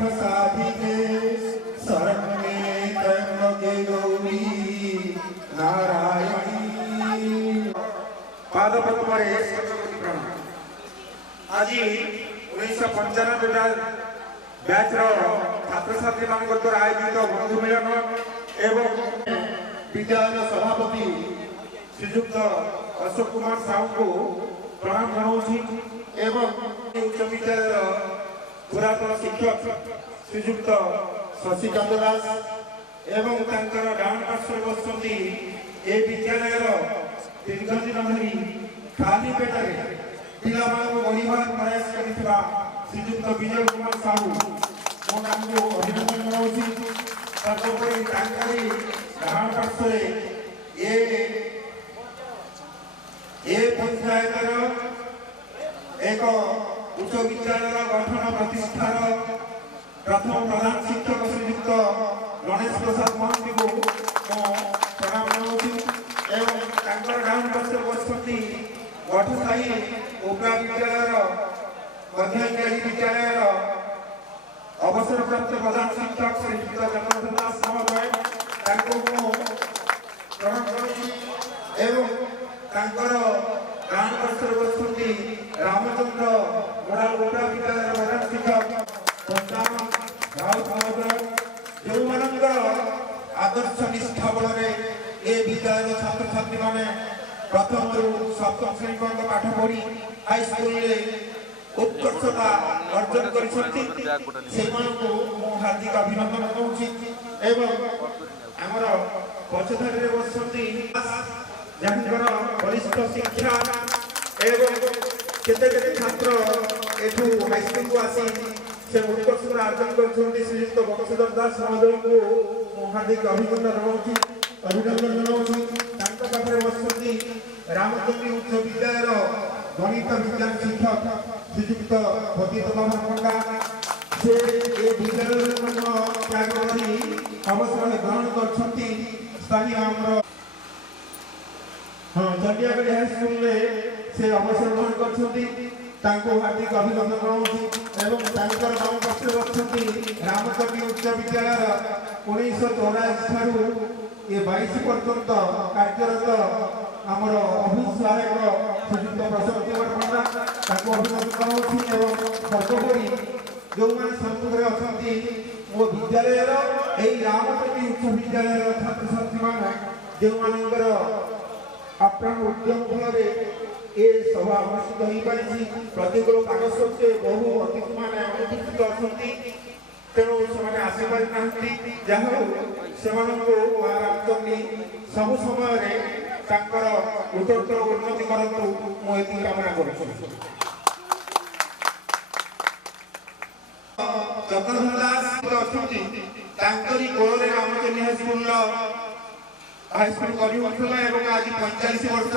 पाठ साधिके शरण में त्र्यंबके गौरी नारायणी पाद पद्मरे प्रणाम। आज 1995 बैच छात्र छात्री मान द्वारा आयोजित बंधु मिलन एवं विद्यालय सभापति श्रीजुक्त अशोक कुमार साहू को प्रणाम जनाऊँ एवं उच्च विद्यालय पुरातन शिक्षक श्रीजुक्त शशिकांत दास एवं डाण पार्श्व बसती ए विद्यालय दीर्घ दिन धरी खाली पेटे पिला बढ़िया प्रयास कर श्रीजुक्त विजय कुमार साहू मुझे अभिनंदन जनाऊँ। डाण पार्श्व पंचायतर एक उच्च विद्यालय गठन प्रतिष्ठार प्रथम प्रधान शिक्षक श्रीजुक्त गणेश प्रसाद महांती को प्रणाम जनाऊँ। डाउन पार्श्व बसती गठसाई उपरा विद्यालय मध्यांजलि विद्यालय अवसर प्राप्त प्रधान शिक्षक श्रीजुक्त जगन्नाथ दास महोदय प्रणाम करुँ। डाउन पार्श्व बसती रामचंद्र मोड़ाल उपरा विद्यालय प्रधान शिक्षक राउत महोदय जो मानकर आदर्श निष्ठा बल ए विद्यालय छात्र छात्री माने प्रथम रु सप्तम श्रेणी पर्यंत पाठ पढ़ी हाईस्कूल उत्कर्षता अर्जन कर हार्दिक अभिनंदन करुँच। आमर पछधारे बसती जहाँकर वरिष्ठ शिक्षा एवं केते छात्र एठू हाईस्कूल को आसी से उत्कर्ष अर्जन कर श्रीजुक्त बंशीधर दास महोदय को हार्दिक अभिनंदन जनाऊँ। बसती रामचंद्री उच्च विद्यालय गणित विज्ञान शिक्षक श्रीजुक्त पतित बाबा पंडा से विद्यालय त्याग कर अवसर ग्रहण कर स्थानीय चंडियागढ़ हाईस्कूल से अवसर ग्रहण कर हार्दिक अभिनंदन जनाऊँ। गाँव पार्श्व बसती रामचंद्री उच्च विद्यालय 1984 ये 22 पर्यंत कार्यरत आमर अभिष सहायक श्रीजुक्त प्रशांत कुमार पंडा अभिनंदन जनाऊँ। सर्वोपरि जो मैंने सम्मुखें अच्छा मो विद्यालय रामचंद्री उच्च विद्यालय छात्र छात्री मैंने जो मानकर आप्राण उद्यम फल ए सभा अनुष्ठित हो पारी प्रतिकूल पाग सत्वे बहु अतिथि मैंने अनुपस्थित अच्छा तेणु से आसीपारी ना जहाँ से रामचंद्री सबु समय उत्तरोत्तर उन्नति करूँ मुझे कामना कर जगन्नाथ दास अच्छा कोल रामचंद्री हाईस्कूल कर आज 45 वर्ष